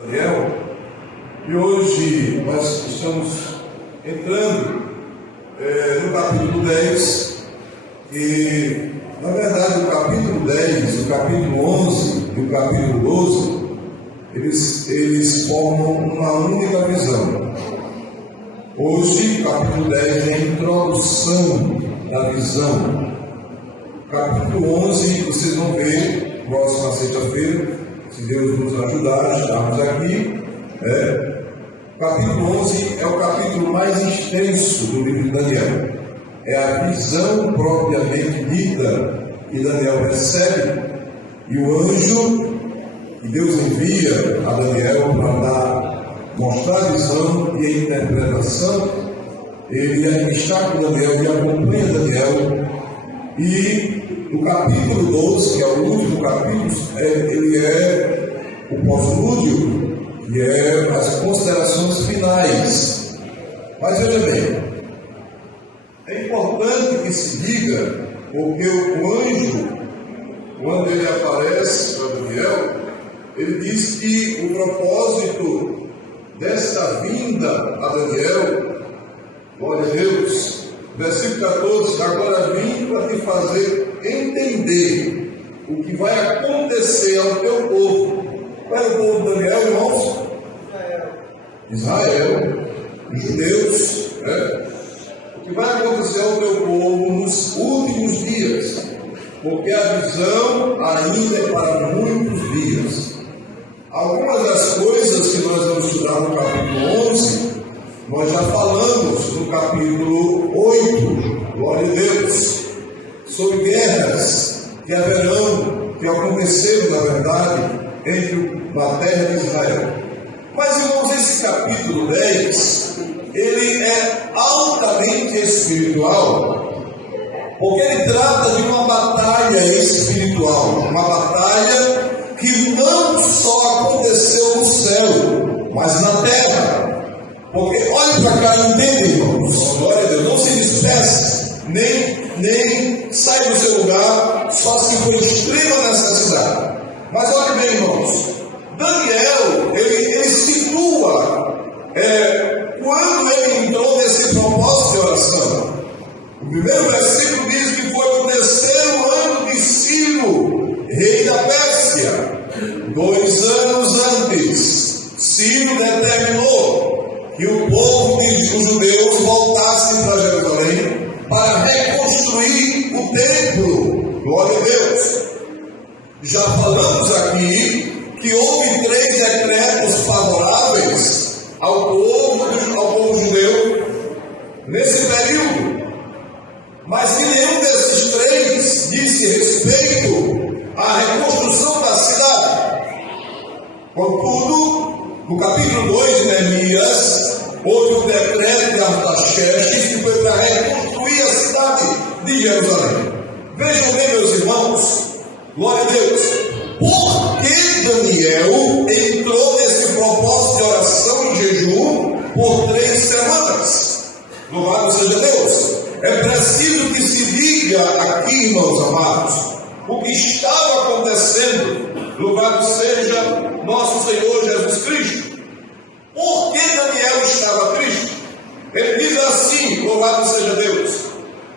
Daniel, e hoje nós estamos entrando no capítulo 10, e na verdade o capítulo 10, o capítulo 11 e o capítulo 12, eles formam uma única visão. Hoje, o capítulo 10 é a introdução da visão. O capítulo 11, vocês vão ver, próxima sexta-feira, se Deus nos ajudar, estarmos aqui. O capítulo 11 é o capítulo mais extenso do livro de Daniel. É a visão propriamente dita que Daniel recebe, e o anjo que Deus envia a Daniel para mostrar a visão e a interpretação. Ele está com Daniel e acompanha Daniel. E o capítulo 12, que é o último capítulo, ele é o pós-lúdio, que é as considerações finais. Mas veja bem, é importante que se diga, porque o anjo, quando ele aparece para Daniel, ele diz que o propósito desta vinda a Daniel, glória a Deus, versículo 14, agora vim para te fazer entender o que vai acontecer ao teu povo. Qual é o povo de Daniel, irmãos? Israel, os judeus, O que vai acontecer ao teu povo nos últimos dias, porque a visão ainda é para muitos dias. Algumas das coisas que nós vamos estudar no capítulo 11, nós já falamos no capítulo 8, glória a Deus, sobre guerras que haverão, que aconteceram, na verdade, na terra de Israel. Mas, irmãos, esse capítulo 10, ele é altamente espiritual, porque ele trata de uma batalha espiritual, uma batalha que não só aconteceu no céu, mas na terra. Porque olhe para cá e entenda, irmãos, glória a Deus, não se disperse, nem sai do seu lugar, só se for extrema necessidade. Mas olhe bem, irmãos, Daniel, ele situa quando ele entrou nesse propósito de oração. O primeiro versículo diz que foi no terceiro ano de Ciro, rei da Pérsia. 2 anos antes, Ciro determinou que o povo dos judeus voltasse para Jerusalém para reconstruir o templo. Glória a Deus. Já falamos aqui que houve 3 decretos favoráveis ao povo judeu nesse período, mas que nenhum desses 3 disse respeito à reconstrução da cidade. Contudo, no capítulo 2 de Neemias, houve o decreto de Artaxerxes que foi para reconstruir a cidade de Jerusalém. Vejam bem, meus irmãos, glória a Deus, por que Daniel entrou nesse propósito de oração e jejum por 3 semanas? Louvado seja Deus. É preciso que se diga aqui, irmãos amados, o que estava acontecendo. Louvado seja nosso Senhor Jesus Cristo. Por que Daniel estava triste? Ele diz assim, louvado seja Deus,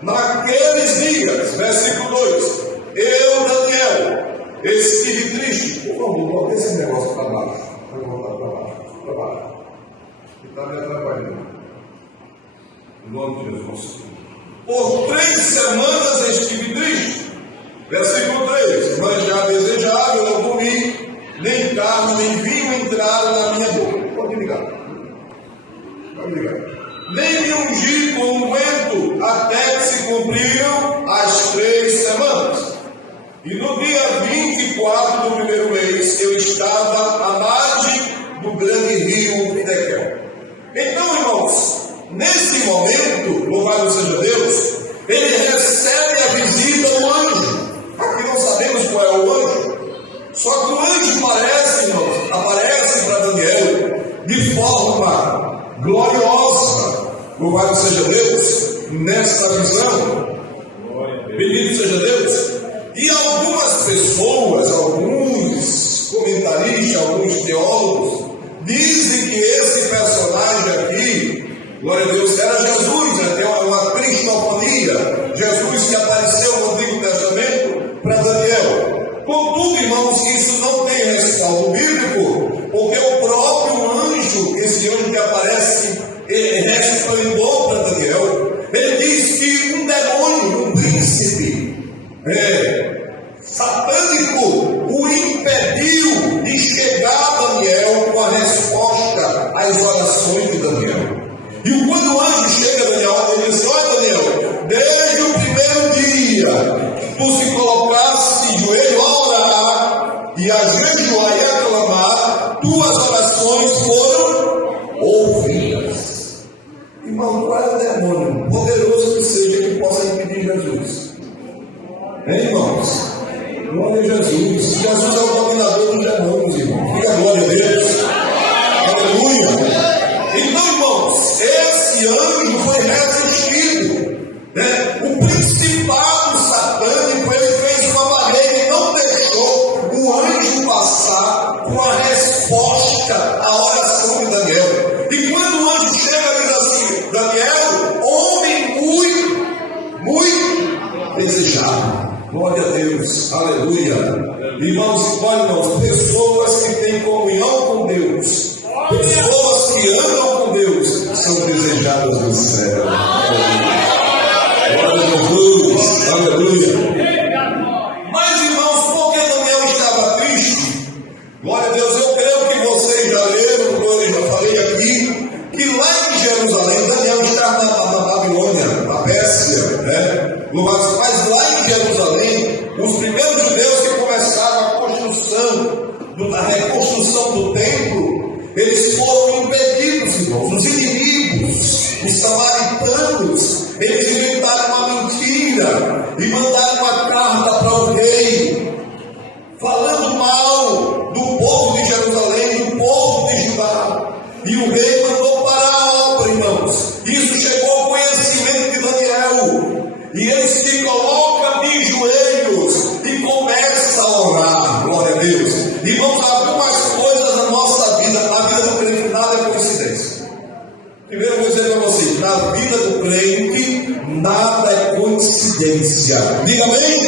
naqueles dias, versículo 2, eu, Daniel, estive triste. Por favor, bota esse negócio para baixo. Vou voltar para baixo. Que está me atrapalhando. Em nome de Jesus. Por 3 semanas estive triste. Versículo 3, mas já desejável não comi, nem carne, nem vinho entraram na minha boca. Pode ligar. Nem me ungi com unguento, até que se cumpriram as 3 semanas. E no dia 24 do primeiro mês, eu estava à margem do grande rio Hidekel. Então, irmãos, nesse momento, louvado seja Deus, ele recebe a visita do anjo. Aqui não sabemos qual é o anjo, só que o anjo aparece, irmãos, aparece para Daniel de forma gloriosa. Louvado seja Deus, nesta visão. Bendito seja Deus. E algumas pessoas, alguns comentaristas, alguns teólogos, Dizem que esse personagem aqui, glória a Deus, era Jesus, é uma cristofania. Jesus que apareceu no Antigo Testamento para Daniel. Contudo, irmãos, isso não tem respaldo bíblico, porque o próprio anjo, esse anjo que aparece, ele resplandou para Daniel. Ele diz que um demônio, um príncipe satânico, o impediu de chegar a Daniel com a resposta às orações de Daniel. E quando o anjo chega a Daniel, ele diz: olha, Daniel, desde o primeiro dia que tu se colocaste de joelho a orar e a jejuar e a clamar, tuas orações foram ouvidas. Irmão, qual é o demônio poderoso que seja que possa impedir Jesus? Irmãos? Glória a Jesus. Jesus é o dominador dos demônios, irmão. Diga glória a Deus. Aleluia. Então, irmãos, esse anjo foi resistido, né? O principado satânico, ele fez uma barreira e não deixou o anjo passar com a resposta à oração de Daniel. E quando o anjo chega e diz assim: Daniel, homem muito desejado. Glória a Deus, aleluia. Irmãos, pessoas que têm comunhão com Deus, pessoas que andam com Deus, são desejadas no céu. Glória a Deus, aleluia. Mas, irmãos, por que Daniel estava triste? Glória a Deus, eu creio que vocês já leram, eu já falei aqui, que lá em Jerusalém, Daniel estava na Babilônia, na Pérsia, né? Mas lá em Jerusalém, os primeiros judeus que começaram a reconstrução do templo, eles foram impedidos, irmãos. Os inimigos, os samaritanos, eles inventaram uma mentira e mandaram uma carta para o rei, falando mal do povo de Jerusalém, do povo de Judá. E o rei mandou parar a obra, irmãos. Isso chegou ao conhecimento de Daniel. E ele se coloca de joelhos e começa a orar. Glória a Deus. Irmãos, algumas coisas na nossa vida, na vida do crente, nada é coincidência. Primeiro eu vou dizer para vocês: na vida do crente, nada é coincidência. Diga amém?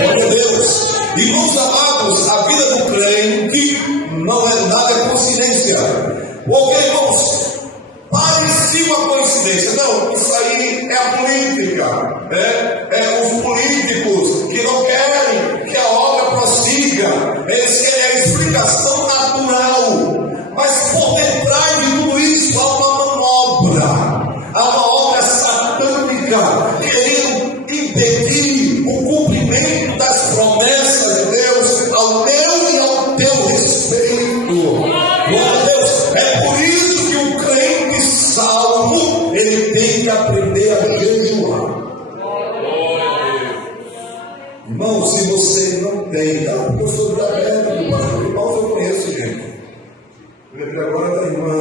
Glória a Deus. Irmãos amados, a vida do crente não é nada é coincidência. Porque, irmãos, parecia uma coincidência. Não, isso aí é a política, né? É os políticos que não querem que a obra prossiga. Eles querem a explicação natural. Mas por detrás de tudo isso há uma manobra. Há uma obra satânica querendo impedir o cumprimento das promessas de Deus ao meu e ao teu respeito. Glória a Deus. É por isso que o crente salvo, ele tem que aprender a jejuar. Irmão, se você não tem, porque eu sou diabético, pastor, irmãos, eu conheço gente. Eu lembrei agora da irmã,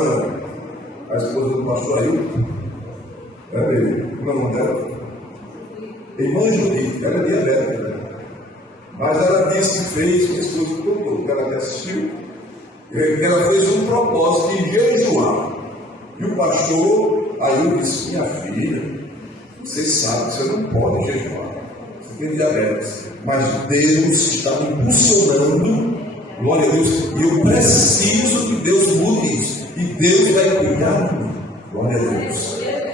a esposa do pastor Ailton. Como é o nome dela? Irmã Judite, ela é diabética. Mas ela disse que fez um estudo todo, que ela me assistiu, que ela fez um propósito de jejuar. E o pastor Ailton disse: minha filha, você sabe que você não pode jejuar. Você tem diabetes. Mas Deus está me impulsionando, glória a Deus, e eu preciso que Deus mude isso. E Deus vai cuidar de mim. Glória a Deus.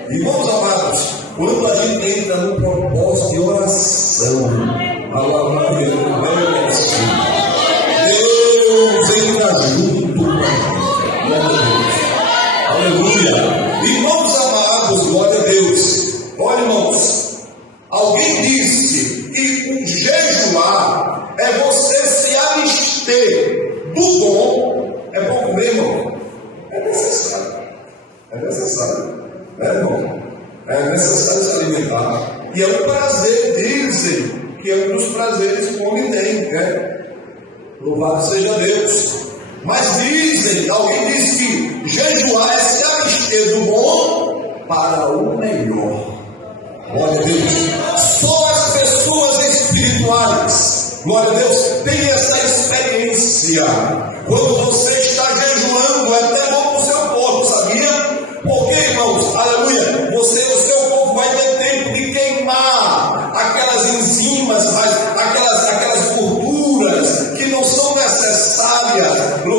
Irmãos amados, quando a gente entra no propósito de oração, Deus entra junto com a gente. Glória a Deus. Aleluia. Irmãos amados, glória a Deus. Olha, irmãos, alguém disse que o jejuar é você se abster do bom. É bom comer, irmão? É necessário. É necessário. Irmão? É necessário se alimentar. E é um prazer, dizem que é um dos prazeres que o homem tem, né? Louvado seja Deus. Mas dizem, alguém diz que jejuar é se abster do bom para o melhor. Glória a Deus. Só as pessoas espirituais, glória a Deus, têm essa experiência. Quando você está jejuando,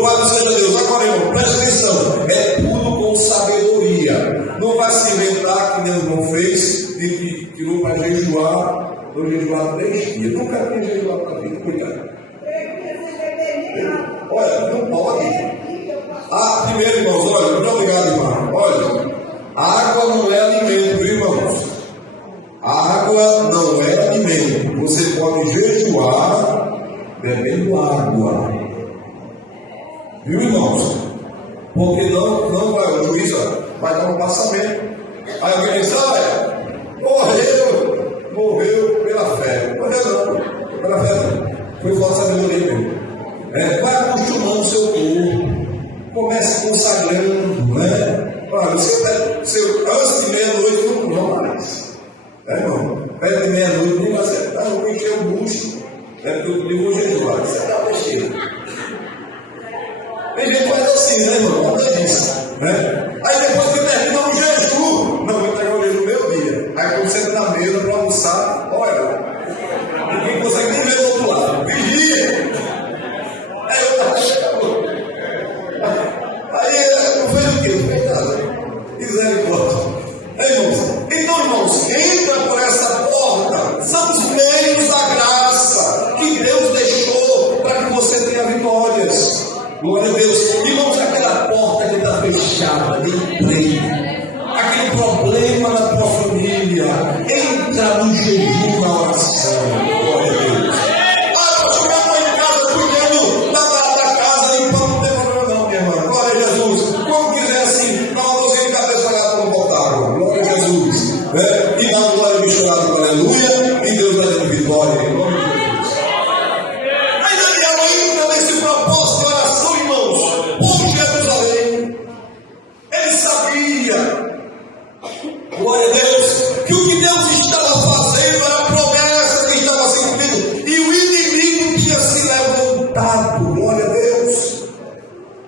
Louvado seja Deus. Agora, irmão, presta atenção. É tudo com sabedoria. Não vai se inventar que nem o irmão fez, que tirou para jejuar. Vou jejuar 3 dias. Nunca tinha jejuar para vida. Cuidado. Olha, não pode. Primeiro, irmãos, olha, muito obrigado, irmão. Olha, a água não é alimento, viu, irmãos? A água não é alimento. Você pode jejuar bebendo água. Viu, irmãos? Porque não vai, o juiz vai dar um passamento. Aí alguém diz, morreu pela fé. Morreu não, pela fé não. Foi falsa sabedoria mesmo. Vai acostumando o seu corpo. Comece consagrando, né? Olha, antes de meia-noite não mais. Irmão, perto de meia-noite nem vai ser. Eu vou encher o bucho. Porque eu vou jejuar. Isso é uma besteira. Tem gente que faz assim, né, irmão? Nada disso. Né? Aí depois que termina o jejum, não, vou pegar o jejum no meu dia. Aí quando você está na mesa para almoçar, olha, ninguém consegue nem ver do outro lado. Vigia! Aí não fez o quê? Não fez nada. Misericórdia. Então, irmãos, entra por essa porta. São os meios da graça que Deus deixou para que você tenha vitórias. Glória a Deus. Irmãos, aquela porta que está fechada, de emprego, aquele problema na tua família, entra no jejum, na oração. Glória a Deus. Pastor, eu estou em casa cuidando da casa, então não tem problema não, minha irmã. Glória a Jesus. Como quiser assim, não vou conseguir cabeça lá confortável. Glória a Jesus. E dá uma glória misturada com aleluia, e Deus vai dando vitória. Em nome de Jesus. Glória a Deus, que o que Deus estava fazendo era a promessa que estava se cumprindo, e o inimigo tinha se levantado. Glória a Deus.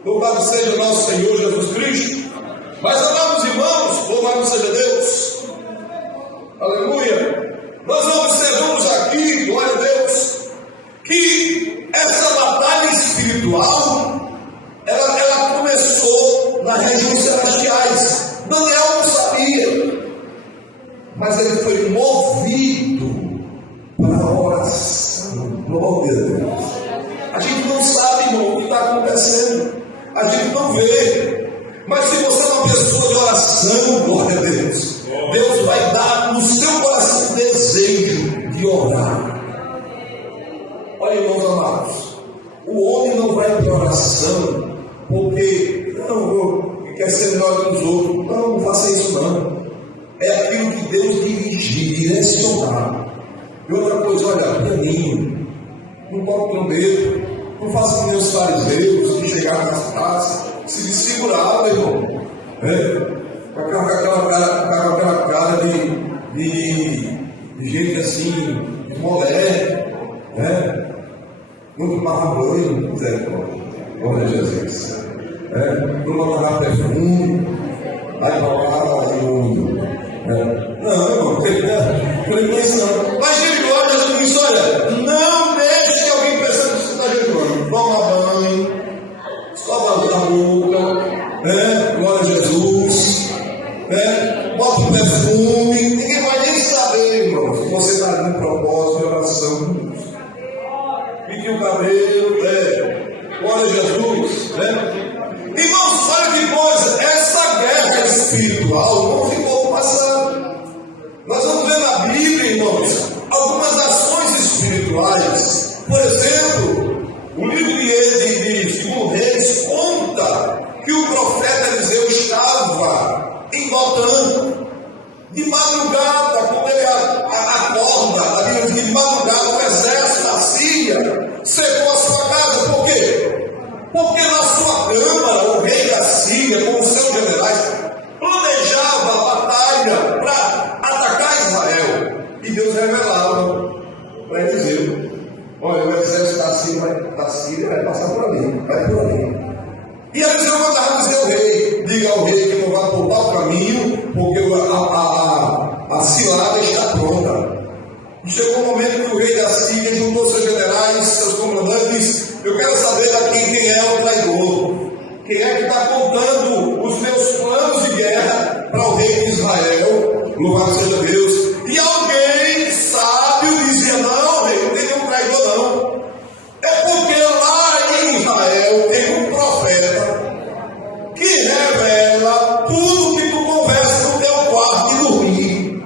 Louvado seja nosso Senhor Jesus Cristo. Mas, amados irmãos, louvado seja Deus. Aleluia. Nós observamos aqui, glória a Deus, que essa batalha espiritual ela começou nas regiões celestiais. Daniel não sabia, mas ele foi movido para a oração. Glória a Deus. A gente não sabe, irmão, o que está acontecendo. A gente não vê. Mas se você é uma pessoa de oração, glória a Deus, Deus vai dar no seu coração o desejo de orar. Olha, irmãos amados, o homem não vai para oração porque quer ser melhor que os outros. Não faça isso não. É aquilo que Deus dirigir, direcionar. E outra coisa, olha, pianinho, não coloque no dedo, não faça como os fariseus que chegaram nas praças, se seguravam, irmão. Com aquela cara de gente assim, moderna, muito marrabanho, misericórdia. Glória a Jesus. Não botar perfume, aí colocava imundo. Não, irmão, não é isso não. Mas de glória, Jesus disse: olha, não deixe que alguém pensando que você está jejuando. Toma banho, escova a boca, glória a Jesus, bota o perfume, ninguém vai nem saber, irmão, se você está num propósito de oração. Pique o cabelo, glória a Jesus, Irmãos, olha que coisa, essa guerra espiritual não ficou no passado. Nós vamos ver na Bíblia, irmãos, algumas ações espirituais. Por exemplo, o livro de 2 Reis conta que o profeta Eliseu estava em Dotã, de madrugada, quando ele acorda, a Bíblia diz que de madrugada o exército da Síria cercou a sua casa. Por quê? Porque na sua câmara, o rei da Síria, com os seus generais, planejava a batalha para atacar Israel. E Deus revelava para Eliseu: olha, o exército da Síria vai passar por ali, vai por ali. E Eliseu mandava dizer ao rei: diga ao rei que não vai poupar o caminho, porque a cilada está pronta. Chegou o momento que o rei da Síria juntou seus generais, seus comandantes, Eu quero saber daqui quem é o traidor. Quem é que está contando os meus planos de guerra para o rei de Israel? Louvado seja Deus. E alguém sábio dizia: não, rei, não tem nenhum traidor não. É porque lá em Israel tem um profeta que revela tudo que tu conversa no teu quarto e dormir.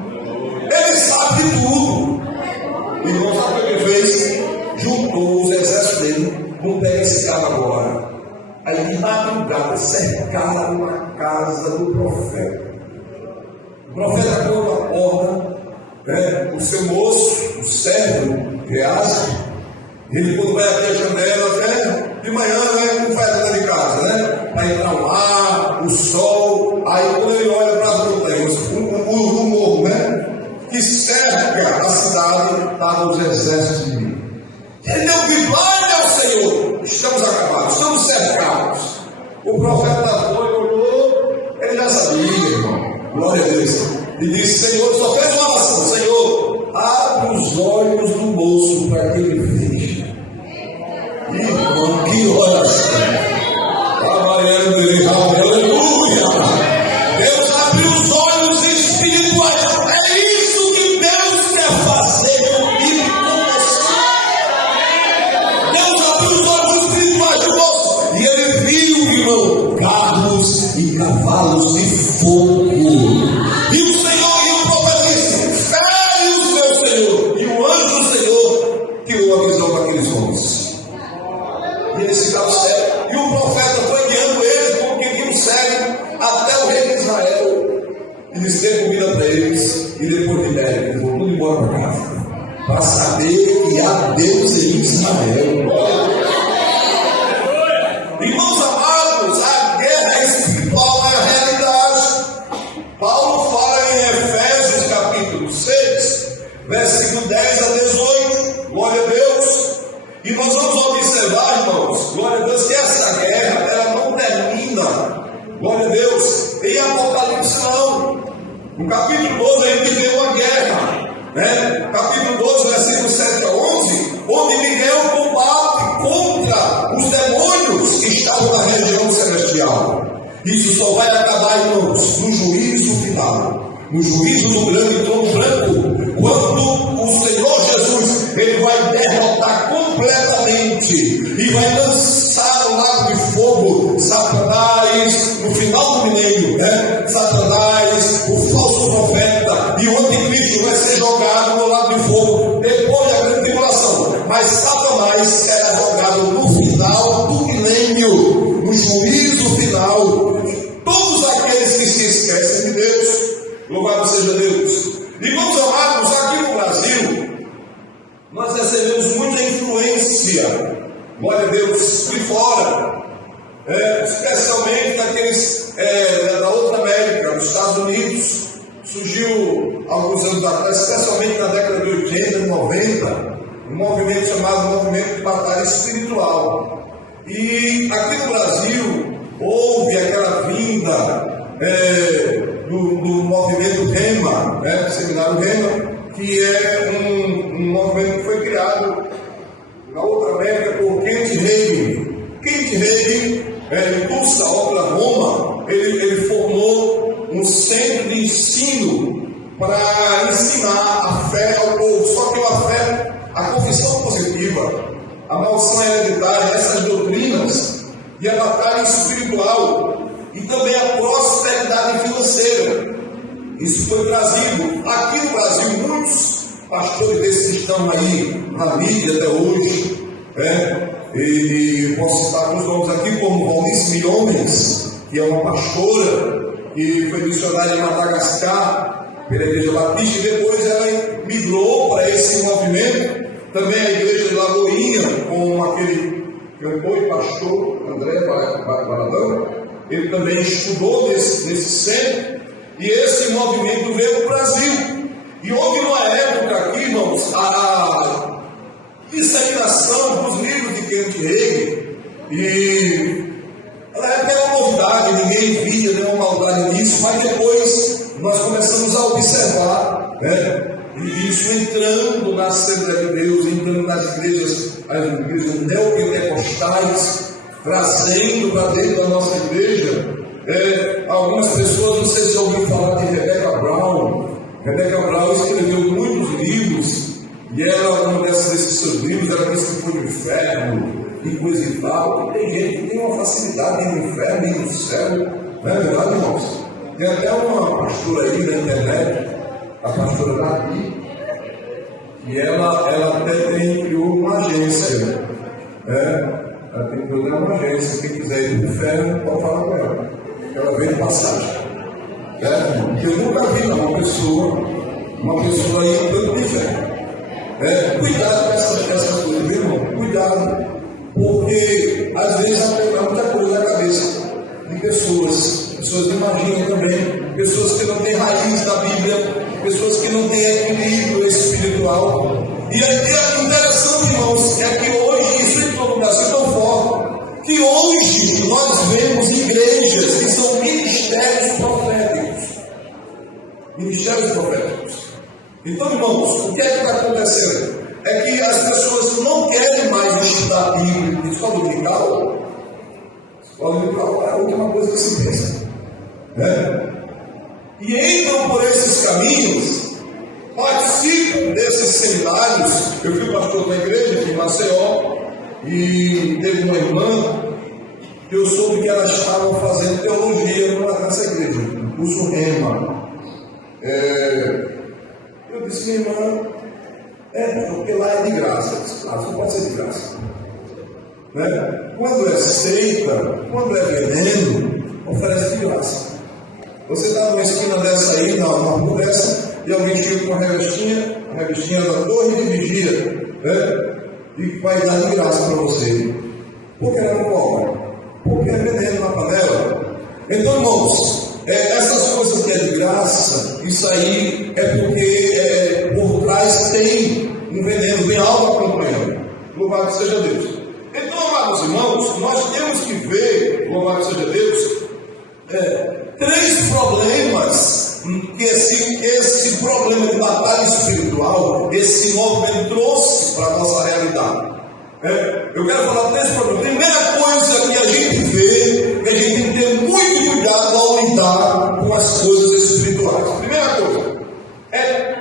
Ele sabe de tudo. E não sabe o que ele fez? Juntou os exércitos dele. Vamos pegar esse cara agora. Aí de madrugada cercaram a casa do profeta. O profeta abriu a porta, o seu moço, o servo, Geazi, ele quando vai abrir a janela, até de manhã, como faz dentro de casa, para entrar o ar, o sol. Aí quando ele olha para as montanhas, o morro, que cerca a cidade, estavam os exércitos de mim. Ele deu glória ao Senhor. Estamos acabados, estamos cercados. O profeta foi, olhou, ele já sabia, irmão. Glória a Deus. E disse: Senhor, só fez uma oração: Senhor, abre os olhos do moço para que ele veja. Irmão, que oração. Trabalhando dele, aleluia. Deus abriu os olhos espirituais. É isso que Deus quer fazer comigo com você. Deus abriu os olhos espirituais do moço. E ele viu, irmão, carros e cavalos de fogo. E o Senhor, e o profeta disse: fere-os, meu Senhor. E o anjo do Senhor tirou a visão daqueles homens. E eles ficaram cegos. E o profeta foi guiando eles, porque viu cego, até o rei de Israel. E disse: dê comida para eles. E depois de neve, eles vão tudo embora para casa. Para saber que há Deus em Israel. Irmãos amados, a guerra espiritual é a realidade. Paulo fala em Efésios capítulo 6, versículo 10 a 18. Glória a Deus. E nós vamos observar, irmãos, glória a Deus, que essa guerra, ela não termina, glória a Deus, em Apocalipse não. No capítulo 12 a gente vê uma guerra, capítulo 12, versículo 7 a 11, onde Miguel combate contra os demônios que estavam na região celestial. Isso só vai acabar, irmãos, no juízo final, no juízo do grande trono branco, quando o Senhor Jesus, ele vai derrotar completamente e vai lançar no lago de fogo Satanás no final do milênio, Satanás, o falso profeta, e o anticristo vai ser jogado no lago de fogo depois da grande tribulação. Mas Satanás será jogado no final do milênio, no juízo final. Todos aqueles que se esquecem de Deus, louvado seja Deus. Irmãos amados, aqui no Brasil, nós recebemos muita influência, glória a Deus, de fora, especialmente daqueles da outra América, dos Estados Unidos. Surgiu alguns anos atrás, especialmente na década de 80 e 90, um movimento chamado Movimento de Batalha Espiritual. E aqui no Brasil houve aquela vinda do movimento Rema, do seminário Rema, que é um movimento que foi criado na outra América por Kent Hagin. Kent Hagin, em Tulsa, Oklahoma, ele formou um centro de ensino para ensinar a fé ao povo. Só que a fé, a confissão positiva, a maldição hereditária, essas doutrinas e a batalha espiritual e também a prosperidade financeira. Isso foi trazido aqui no Brasil. Muitos pastores desses que estão aí na mídia até hoje, e posso citar alguns nomes aqui, como Valnice Milhomens, que é uma pastora que foi missionária em Madagascar pela Igreja Batista, e depois ela migrou para esse movimento. Também a Igreja de Lagoinha, com aquele cantor e pastor André Baradão, ele também estudou nesse centro, e esse movimento veio para o Brasil. E houve uma época aqui, irmãos, a disseminação dos livros de Kent Hagin, e na época era uma novidade, ninguém via nenhuma maldade nisso, mas depois nós começamos a observar vi isso entrando na Assembleia de Deus, entrando nas igrejas, as igrejas neopentecostais, trazendo para dentro da nossa igreja. Algumas pessoas, não sei se já ouviram falar de Rebecca Brown. Rebecca Brown escreveu muitos livros, e ela, uma desses seus livros, ela disse que foi no inferno e coisa e tal. Tem gente que tem uma facilidade de ir no inferno e no céu, não é verdade, irmãos? Tem até uma pastora aí na internet, a pastora daqui, e ela até criou uma agência, ela tem que criar uma agência. Quem quiser ir no inferno, pode falar com ela. Ela veio de passagem. Eu nunca vi uma pessoa aí entrando no inferno. Cuidado com essas coisas, meu irmão. Cuidado, porque às vezes há muita coisa na cabeça de pessoas. Pessoas imaginam também, pessoas que não têm raiz na Bíblia, pessoas que não têm equilíbrio espiritual. E a interessante, irmãos, é que hoje, isso em todo o Brasil tão forte, que hoje nós vemos igrejas que são ministérios proféticos. Ministérios proféticos. Então, irmãos, o que está acontecendo? É que as pessoas não querem mais estudar a Bíblia. Escola dominical? Escola dominical é a última coisa que se pensa. E entram por esses caminhos, participam desses seminários. Eu fui pastor da igreja aqui em Maceió, e teve uma irmã que eu soube que elas estavam fazendo teologia nessa igreja, no curso Rema. Eu disse, minha irmã, porque lá é de graça. Eu disse, só pode ser de graça. Quando é seita, quando é veneno, oferece de graça. Você está numa esquina dessa aí, numa rua dessa, e alguém chega com uma revistinha da torre de vigia, e vai dar de graça para você. Por que ela não cobra? Porque é veneno na panela. Então, irmãos, essas coisas que é de graça, isso aí é porque por trás tem um veneno, tem algo acompanhando. Louvado seja Deus. Então, amados irmãos, nós temos que ver, louvado seja Deus, três problemas que esse problema de batalha espiritual, esse movimento trouxe para a nossa realidade. Eu quero falar três problemas. Primeira coisa que a gente vê, que a gente tem que ter muito cuidado ao lidar com as coisas espirituais. Primeira coisa,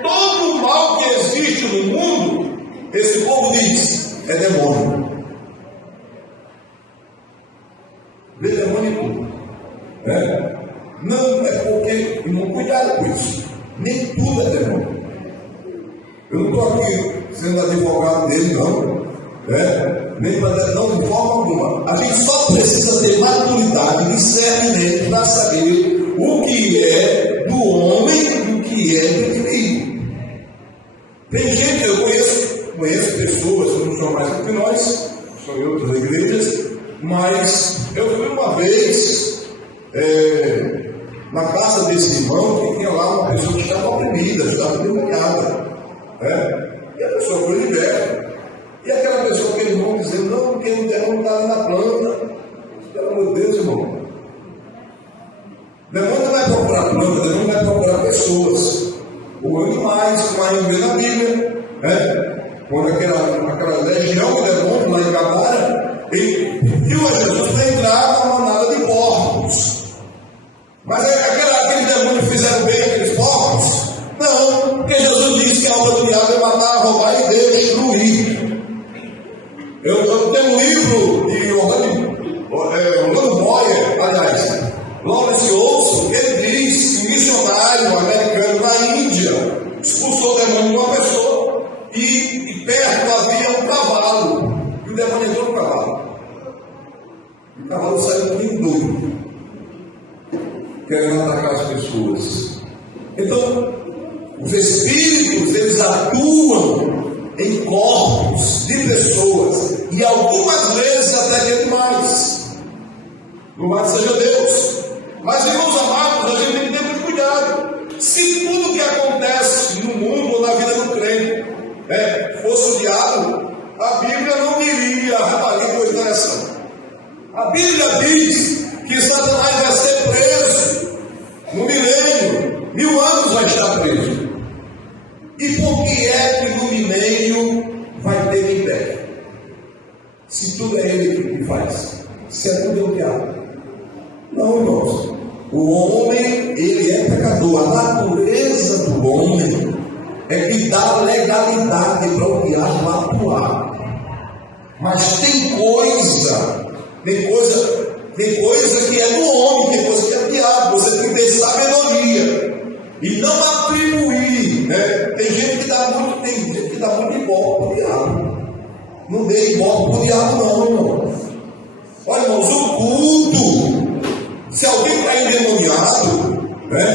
todo o mal que existe no mundo, esse povo diz, é demônio. Vê demônio em tudo. Não, porque, irmão, cuidado com isso. Nem tudo é demônio. Eu não estou aqui sendo advogado dele, não. Nem para não, de forma alguma. A gente só precisa ter maturidade, discernimento para saber o que é do homem e o que é do inimigo. Tem gente, eu conheço pessoas que não são mais do que nós, são em outras igrejas, mas eu fui uma vez na casa desse irmão que tinha lá uma pessoa que estava oprimida, estava endemoniada. E a pessoa foi liberta. E aquela pessoa, aquele irmão dizendo, não, porque o demônio está na planta. Pelo amor de Deus, irmão. O demônio não vai procurar planta, o demônio vai procurar pessoas. Ou animais, como a gente vê na Bíblia. Quando aquela legião de demônios lá em Gadara, ele pediu a Jesus para entrar na manada de porcos. Mas aquele demônio fizeram bem aqueles porcos? Não, porque Jesus disse que a obra do diabo é matar, roubar e destruir. Eu tenho um livro de Orlando Boyer, aliás, Lawrence Olson, que ele diz que um missionário americano na Índia expulsou o demônio de uma pessoa e perto havia um cavalo, e o demônio entrou no cavalo. E o cavalo saiu muito doido, querendo atacar as pessoas. Então, os espíritos, eles atuam em corpos de pessoas e algumas vezes até de animais. Louvado seja Deus. Mas, irmãos amados, a gente tem que ter muito cuidado. Se tudo que acontece no mundo ou na vida do crente fosse o diabo, a Bíblia não diria a rapariga ou interessante. A Bíblia diz que Satanás vai ser preso no milênio, 1000 anos vai estar preso. E por O homem, ele é pecador. A natureza do homem é que dá legalidade para o diabo atuar. Mas tem coisa que é do homem, tem coisa que é do diabo. Você tem que ter sabedoria e não atribuir, né? Tem gente que dá muito ibope para o diabo. Não dê ibope para o diabo, não, irmão. Olha, irmãos, o culto, se alguém está endemoniado, né?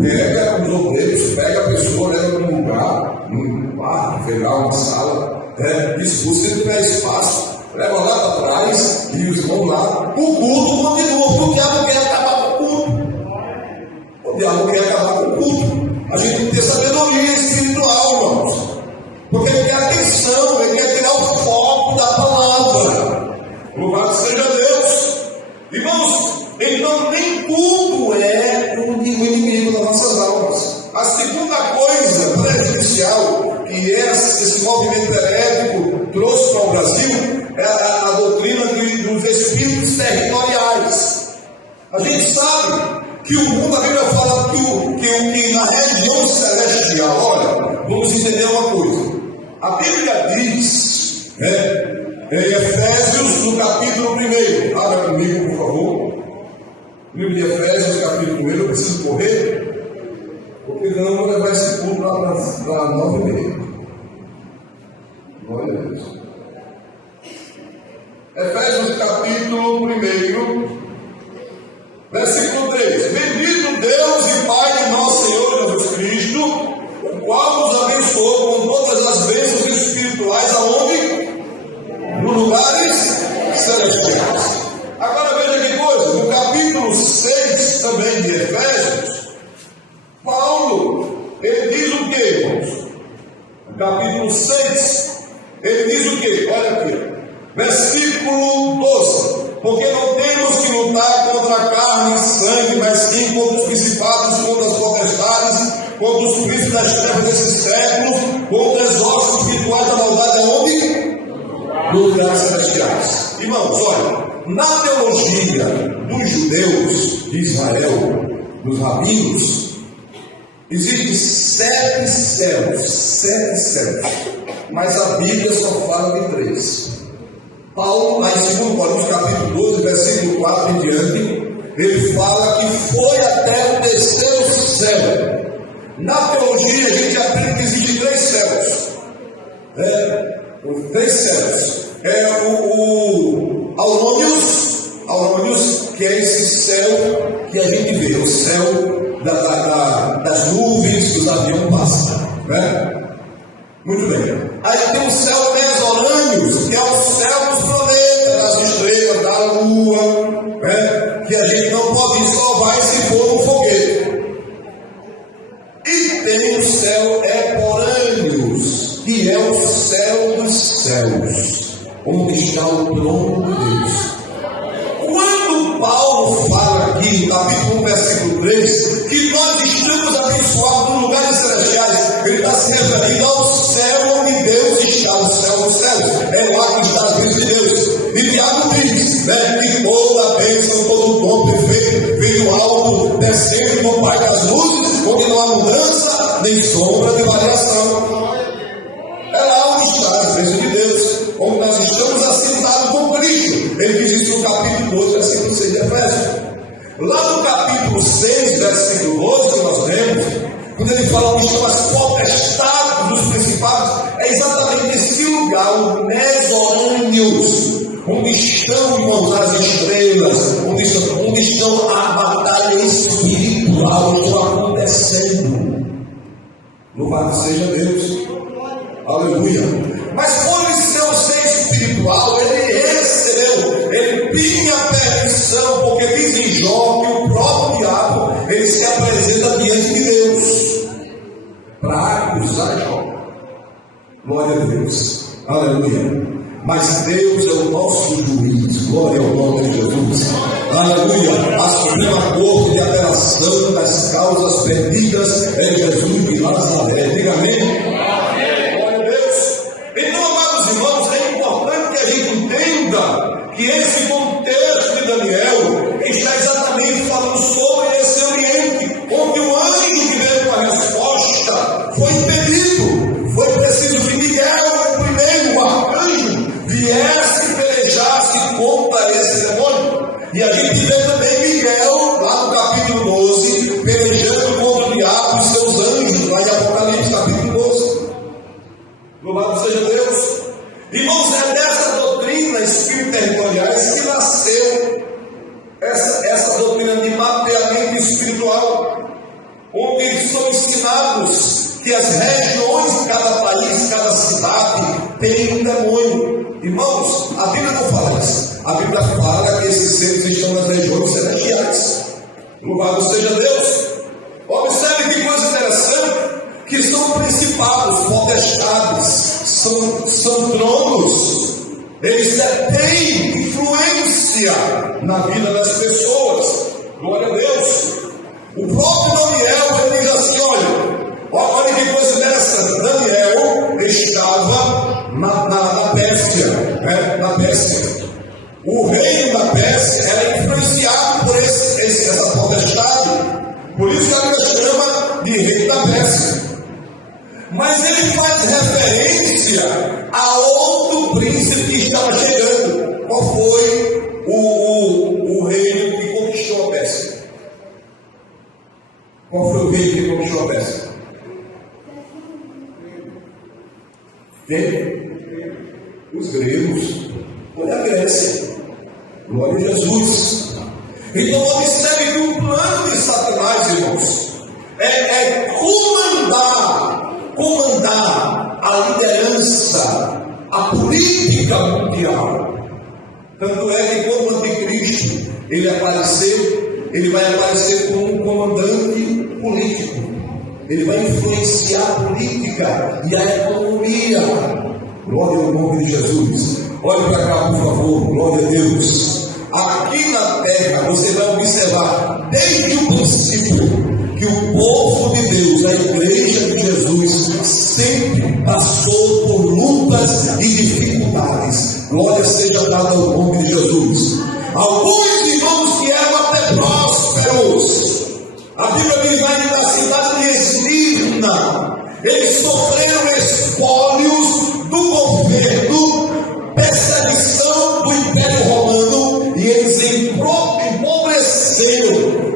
Pega os obreiros, pega a pessoa, leva para um lugar, num quarto, pegar uma sala, discurso, se tiver espaço, leva lá para trás e os irmãos lá. O culto continua, porque o diabo quer acabar com o culto. O diabo quer acabar com o culto. A gente tem que ter sabedoria espiritual, irmãos, porque ele quer atenção, ele quer tirar o foco da palavra. Louvado seja Deus. Irmãos, então nem tudo é o inimigo das nossas almas. A segunda coisa prejudicial que esse movimento herético trouxe para o Brasil é a doutrina dos espíritos territoriais. A gente sabe que o mundo, a Bíblia fala que na região celestial, olha, vamos entender uma coisa. A Bíblia diz, em Efésios, no capítulo 1, abra comigo, por favor. Livro de Efésios, capítulo 1, eu preciso correr, porque senão eu vou levar esse culto lá para 9h30. Glória a Deus. Efésios, capítulo 1, versículo 3. Bendito Deus e Pai de nosso Senhor Jesus Cristo, o qual nos abençoou com todas as bênçãos espirituais, aonde? Nos lugares celestiais. Agora veja que coisa, no capítulo 6 também de Efésios, Paulo, ele diz o que, irmãos? No capítulo 6, ele diz o que? Olha aqui, versículo 12: porque não temos que lutar contra a carne e sangue, mas sim contra os principados, contra as potestades, contra os príncipes das trevas desses séculos, contra as hostes espirituais da maldade, aonde? Nos lugares celestiais. Irmãos, olha, na teologia dos judeus de Israel, dos rabinos, existem 7 céus, mas a Bíblia só fala de 3. Paulo, lá em 2 Coríntios, capítulo 12, versículo 4 em diante, ele fala que foi até o 3º céu. Na teologia, a gente aprende que existem 3 céus. Os 3 céus. O Aurônios, que é esse céu que a gente vê, o céu das nuvens que os aviões passam, né? Muito bem. Aí tem o céu Mesorâneos, que é o céu dos planetas, das estrelas, da lua, né? Que a gente não pode salvar se for um foguete. E tem o céu Eporâneos, que é o céu dos céus, onde está o trono de Deus. Quando Paulo fala aqui, no capítulo 1, versículo 3, que nós estamos abençoados nos lugares celestiais, ele está se referindo ao céu onde Deus está, o céu dos céus. É lá que está as bênçãos de Deus. E Tiago diz, né, que toda a bênção, todo o dom perfeito, vem do alto, descendo do Pai das luzes, onde não há mudança, nem sombra de variação. É lá onde está as bênçãos de Deus, onde nós estamos assentados com Cristo. Ele diz isso no capítulo 12, versículo 6 de Efésios. Lá no capítulo 6, versículo 12, que nós temos, quando ele fala onde estão as potestades dos principados, é exatamente esse lugar, o Mesorâneos, onde estão, irmãos, as estrelas, onde estão a batalha espiritual, onde está acontecendo. Louvado seja Deus. Aleluia. Mas por ser um ser espiritual, ele recebeu, ele tinha permissão, porque diz em Jó que o próprio diabo, ele se apresenta diante de Deus para acusar Jó. Glória a Deus. Aleluia. Mas Deus é o nosso juiz. Glória ao nome de Jesus. Aleluia. A suprema corte de apelação das causas perdidas é Jesus de Nazaré. Diga amém. Que esse contexto de Daniel está exatamente falando sobre também Miguel, lá no capítulo 12, pelejando contra o diabo e seus anjos, lá em Apocalipse, capítulo 12. Louvado seja Deus. Irmãos, é dessa doutrina espírito-territoriais que nasceu essa doutrina de mapeamento espiritual, onde são ensinados que as regiões de cada país, cada cidade, tem um demônio. Irmãos, a Bíblia não fala isso. A Bíblia fala que esses seres estão nas regiões celestiais. Louvado seja Deus. Observe que coisa interessante, que são principados, potestades, são tronos. Eles têm influência na vida das pessoas. Glória a Deus. O próprio Daniel, ele diz assim, olha que coisa interessante. Daniel estava na Pérsia, na Pérsia. O reino da Pérsia era influenciado por essa potestade. Por isso que a Bíblia chama de rei da Pérsia. Mas ele faz referência a outro príncipe que estava chegando. Qual foi o reino que conquistou a Pérsia? Qual foi o reino que conquistou a Pérsia? Quem? Os gregos. Olha a Grécia. Glória a Jesus. Então observe que o plano de Satanás, irmãos, é comandar a liderança, a política mundial. Tanto é que quando o anticristo ele aparecer, ele vai aparecer como um comandante político. Ele vai influenciar a política e a economia. Glória ao nome de Jesus. Olhe para cá, por favor. Glória a Deus. Aqui na terra você vai observar desde o princípio que o povo de Deus, a igreja de Jesus, sempre passou por lutas e dificuldades. Glória seja dada ao nome de Jesus. Alguns irmãos que eram até prósperos, a Bíblia diz lá na cidade de Esmirna, eles sofreram espólios do governo, perseguição do Império Romano, e eles empobreceram.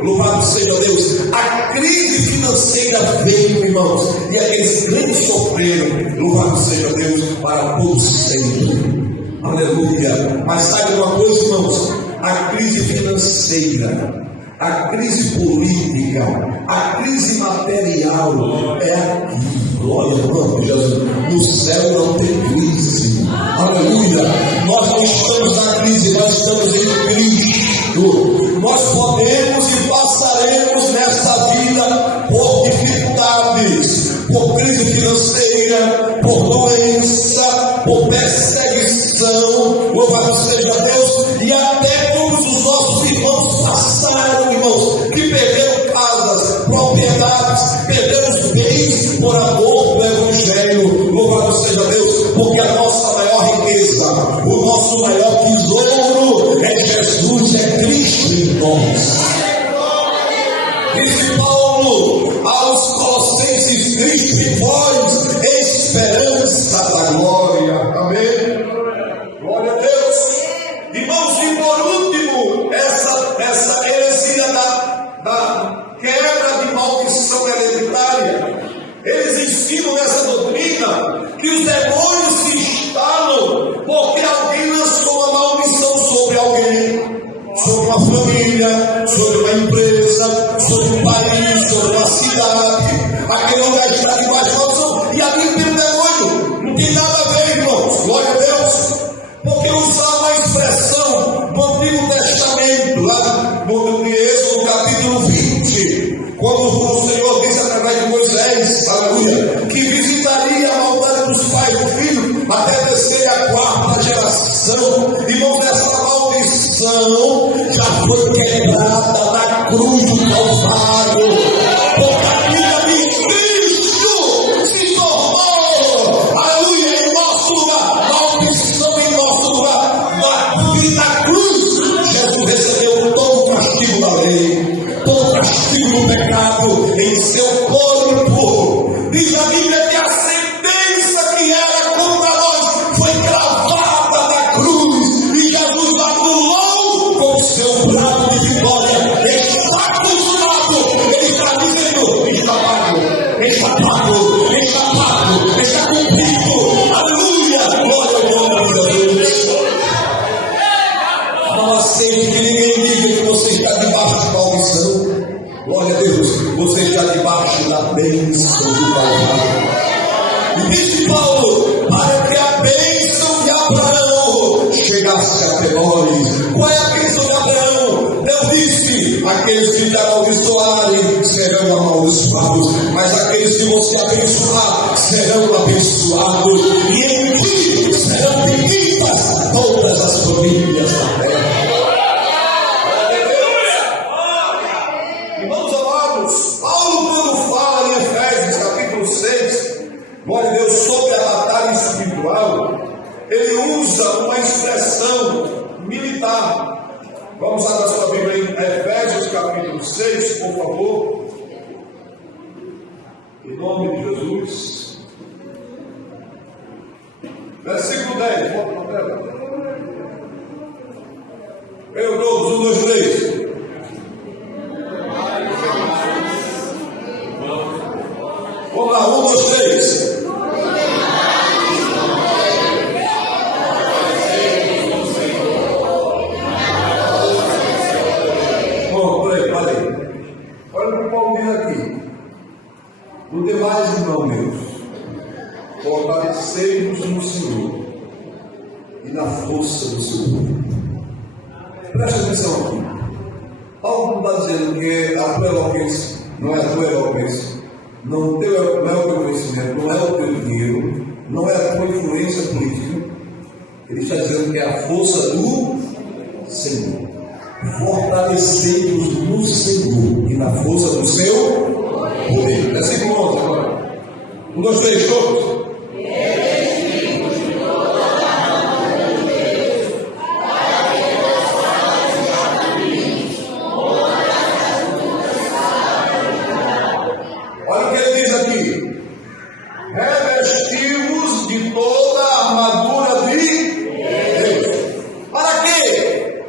Louvado seja Deus. A crise financeira veio, irmãos, e aqueles grandes sofreram. Louvado seja Deus para todos sempre. Aleluia. Mas sabe uma coisa, irmãos? A crise financeira, a crise política, a crise material é aqui. Glória ao nome de Jesus. No céu não tem crise. Aleluia. Nós não estamos na crise, nós estamos em Cristo. Nós podemos e passaremos nessa vida por dificuldades, por crise financeira, por doença, por perseguição. Louvado seja Deus. E até todos os nossos irmãos passaram, irmãos, que perderam casas, propriedades, perderam os bens por amor do Evangelho. Louvado seja Deus, porque a nossa maior riqueza, o nosso maior tesouro é Jesus, é Cristo em nós. Disse Paulo aos Colossenses: Cristo em vós, esperança da glória. Amém? Glória a Deus. Irmãos, e por último, essa heresia da quebra de maldição hereditária. Eles ensinam nessa doutrina que os demônios se instalam porque alguém lançou uma maldição sobre alguém, sobre uma família, sobre uma empresa, sobre um país, sobre uma cidade. Aquele lugar está debaixo de maldição e ali tem um demônio. Não tem nada a ver, irmãos. Glória a Deus. Porque usar uma expressão no Antigo Testamento, lá no Êxodo capítulo 20, quando o Senhor disse através de Moisés, aleluia, que visitaria a maldade dos pais do filho até descer a quarta geração. Irmãos, essa maldição já foi quebrada na cruz do Calvário, porque a vida de Cristo se tornou, aleluia, em nosso lugar, maldição em nosso lugar. Na cruz, Jesus recebeu todo o castigo da lei, todo o castigo do pecado em seu corpo. Diz a Bíblia que a sentença que era contra nós foi cravada na cruz, e Jesus anulou com seu brado de vitória. debaixo de maldição. Glória a Deus, você está debaixo da bênção do Calvário. E diz Paulo, para que a bênção de Abraão chegasse até nós. Qual é a bênção de Abraão? Deus disse, aqueles que te amaldiçoarem serão amaldiçoados, mas aqueles que vão se abençoar serão abençoados, e em ti serão benditas todas as famílias da terra. Irmãos amados, Paulo, quando fala em Efésios capítulo 6, glória a Deus, sobre a batalha espiritual, ele usa uma expressão militar. Vamos lá na sua Bíblia em Efésios capítulo 6, por favor. Em nome de Jesus. Versículo 10. Volta para a tela. Eu todos, 1, 2, 3. Vamos lá, 1, 2, 3. Olha o que Paulo diz aqui. No demais, irmão meus, fortalecei-vos no Senhor e na força do seu poder. Preste atenção aqui. Paulo não está dizendo que a tua eloquência não é a tua eloquência, não é o teu conhecimento, não é o teu dinheiro, não é a tua influência política. Ele está dizendo que é a força do Senhor. Fortalecei-vos no Senhor e na força do seu poder. Versículo 11 agora. 1, 2, 3, todos. Olha o que ele diz aqui. Revestivos de toda a armadura de Deus. Para quê?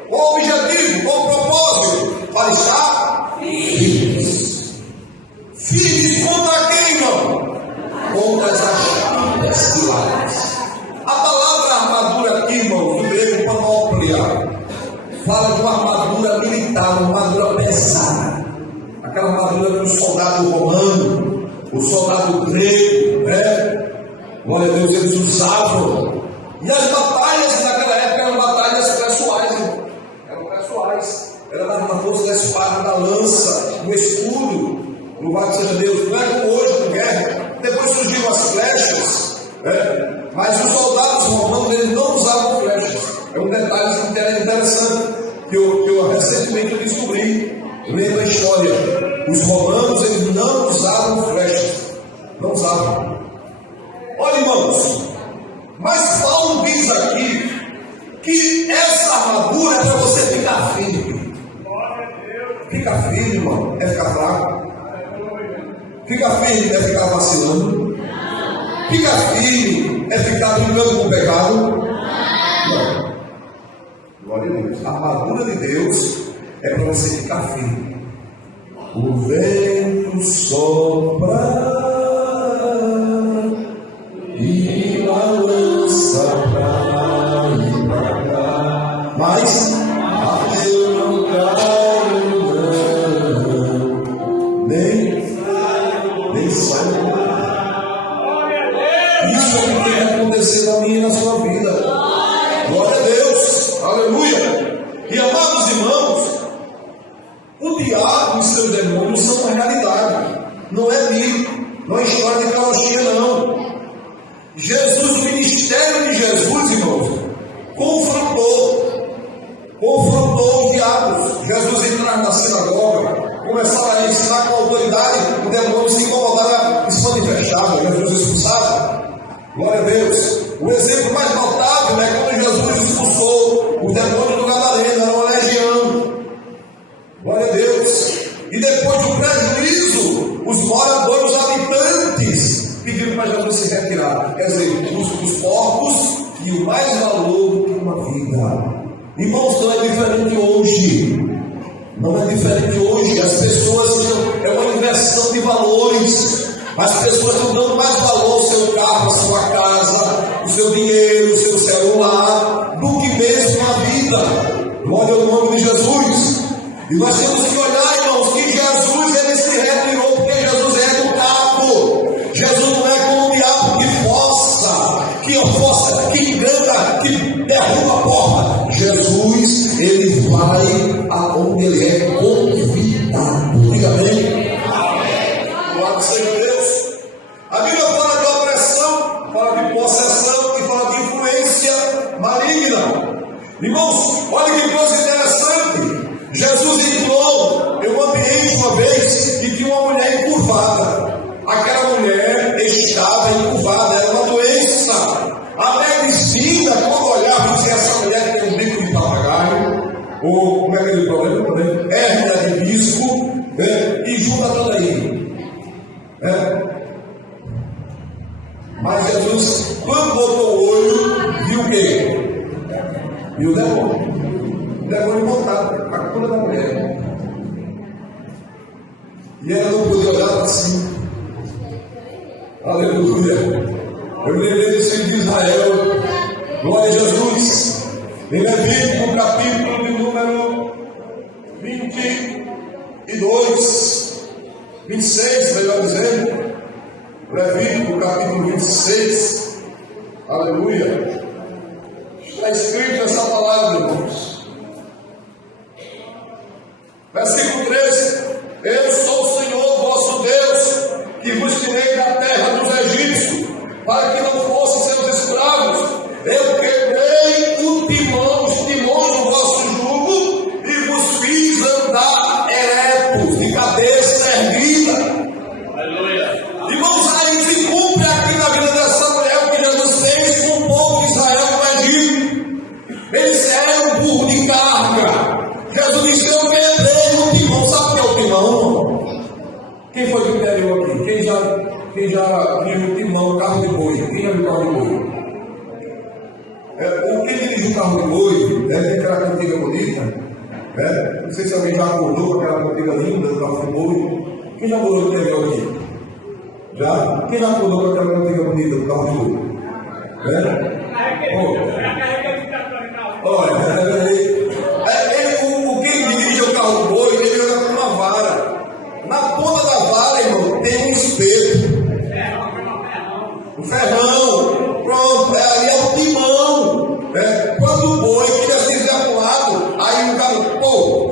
O objetivo, o propósito, para estar firmes. Firmes contra quem, irmão? Contra as achadas ciladas. A palavra armadura aqui, irmão, do grego panóplia, fala de uma armadura militar, uma armadura pesada. Aquela armadura que o soldado romano, o soldado grego, glória a Deus, eles usavam. E as batalhas naquela época eram batalhas pessoais, irmão. Era na força da espada, da lança, do escudo. Louvado seja Deus. Não é como hoje com guerra. Depois surgiram as flechas, mas os soldados romanos eles não usavam flechas. É um detalhe interessante que eu recentemente descobri lendo a história. Os romanos eles não usavam flechas. Não usavam. Olha, irmãos, mas Paulo diz aqui que essa armadura é para você ficar firme. Fica firme, irmão, é ficar fraco. Fica firme, é ficar vacilando. Fica firme, é ficar brincando com o pecado. Não. Glória a Deus. A armadura de Deus é para você ficar firme. O vento sopra e balança pra lá e pra cá, mas eu não caio, não, nem saio. Isso é o que tem que acontecer na minha e na sua vida. Glória a Deus, aleluia. E amados irmãos, o diabo e seus demônios são uma realidade, não é mito, não é história de carochinha, não. Jesus, o ministério de Jesus, irmãos, confrontou os diabos. Jesus entrava na sinagoga, começava a ensinar com autoridade, o demônio se incomodava e se manifestava. Jesus expulsava. Glória a Deus. O exemplo mais notável é quando Jesus expulsou o demônio do Gadareno, era uma legião. Glória a Deus. E depois do prejuízo, os moradores, os habitantes, pediram para Jesus se retirar. Quer dizer, os porcos e o mais valor do que uma vida. Irmãos, não é diferente hoje. Não é diferente hoje. As pessoas é uma inversão de valores. As pessoas estão dando mais valor ao seu carro, à sua casa, o seu dinheiro, o seu celular, do que mesmo a vida. Glória ao nome de Jesus. E nós temos que olhar, irmãos, que Jesus, ele se retirou porque Jesus é educado. Jesus não é como o diabo que força, que engana, que derruba a porta. Jesus, ele vai aonde ele é convidado. Diga bem. Glória seja Deus. A Bíblia fala de opressão, fala de possessão e fala de influência maligna. Irmãos, olha que coisa interessante. Jesus entrou em um ambiente uma vez que tinha uma mulher encurvada. Aquela mulher estava encurvada, era uma doença. A medicina, quando olhava, dizia: essa mulher tem um bico de papagaio, ou como é aquele problema? Hérnia de disco, e junta toda aí. Mas Jesus, quando botou o olho, viu o quê? Viu o demônio. O demônio montado, a cura da mulher. E ela não podia olhar assim. Aleluia. Eu me lembrei do Senhor de Israel. Glória a Jesus. Em Levítico, capítulo de número 22, 26, melhor dizendo. Levítico, capítulo 26. Aleluia. Está escrito essa palavra, irmãos. Versículo 13. Eu sou o Senhor vosso Deus, que vos tirei da terra dos egípcios, para que não fossem seus escravos. Eu quebrei os timões do vosso jugo e vos fiz andar eretos, de cabeça erguida. Aleluia. Irmãos, aí se cumpre aqui na vida dessa mulher o que Jesus fez com o povo de Israel no Egito. Eles eram burro de carga. Jesus disse: eu quebrei o timão. Sabe o que é o timão? Quem foi que perdeu aqui? Quem já viu o timão, carro de boi? Quem já viu o carro de boi? O que dirige o carro de boi, tem aquela cantiga bonita, não sei se alguém já acordou com aquela cantiga linda do carro de boi. Quem já morou no interior aqui? Já? Quem já acordou com aquela cantiga bonita do carro de boi? Olha, o quem dirige o carro de boi, ele anda com uma vara. Na ponta da vara, irmão, tem um espeto. O ferrão. Pronto, ali é o timão. Quando o boi queria se desviar para o lado, aí o cara,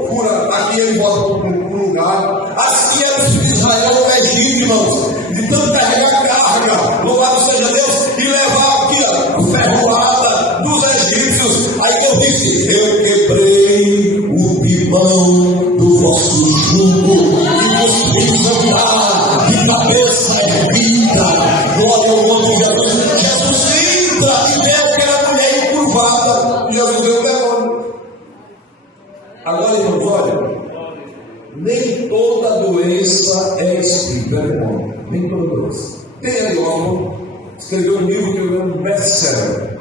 fura aqui, ele volta para o lugar. Assim era o filho de Israel no Egito, irmãos. De tanto carregar carga, louvado seja Deus, e levar aqui a ferroada dos egípcios. Aí eu disse: eu quebrei o timão do vosso jugo e vos fiz andar de cabeça erguida. Glória ao nome de Jesus. Jesus entra e vê aquela mulher encurvada. Jesus deu o demônio. Agora, irmãos, olha. Nem toda doença é espírito, é demônio. Nem toda doença. Tem aí escreveu um livro que é um best-seller.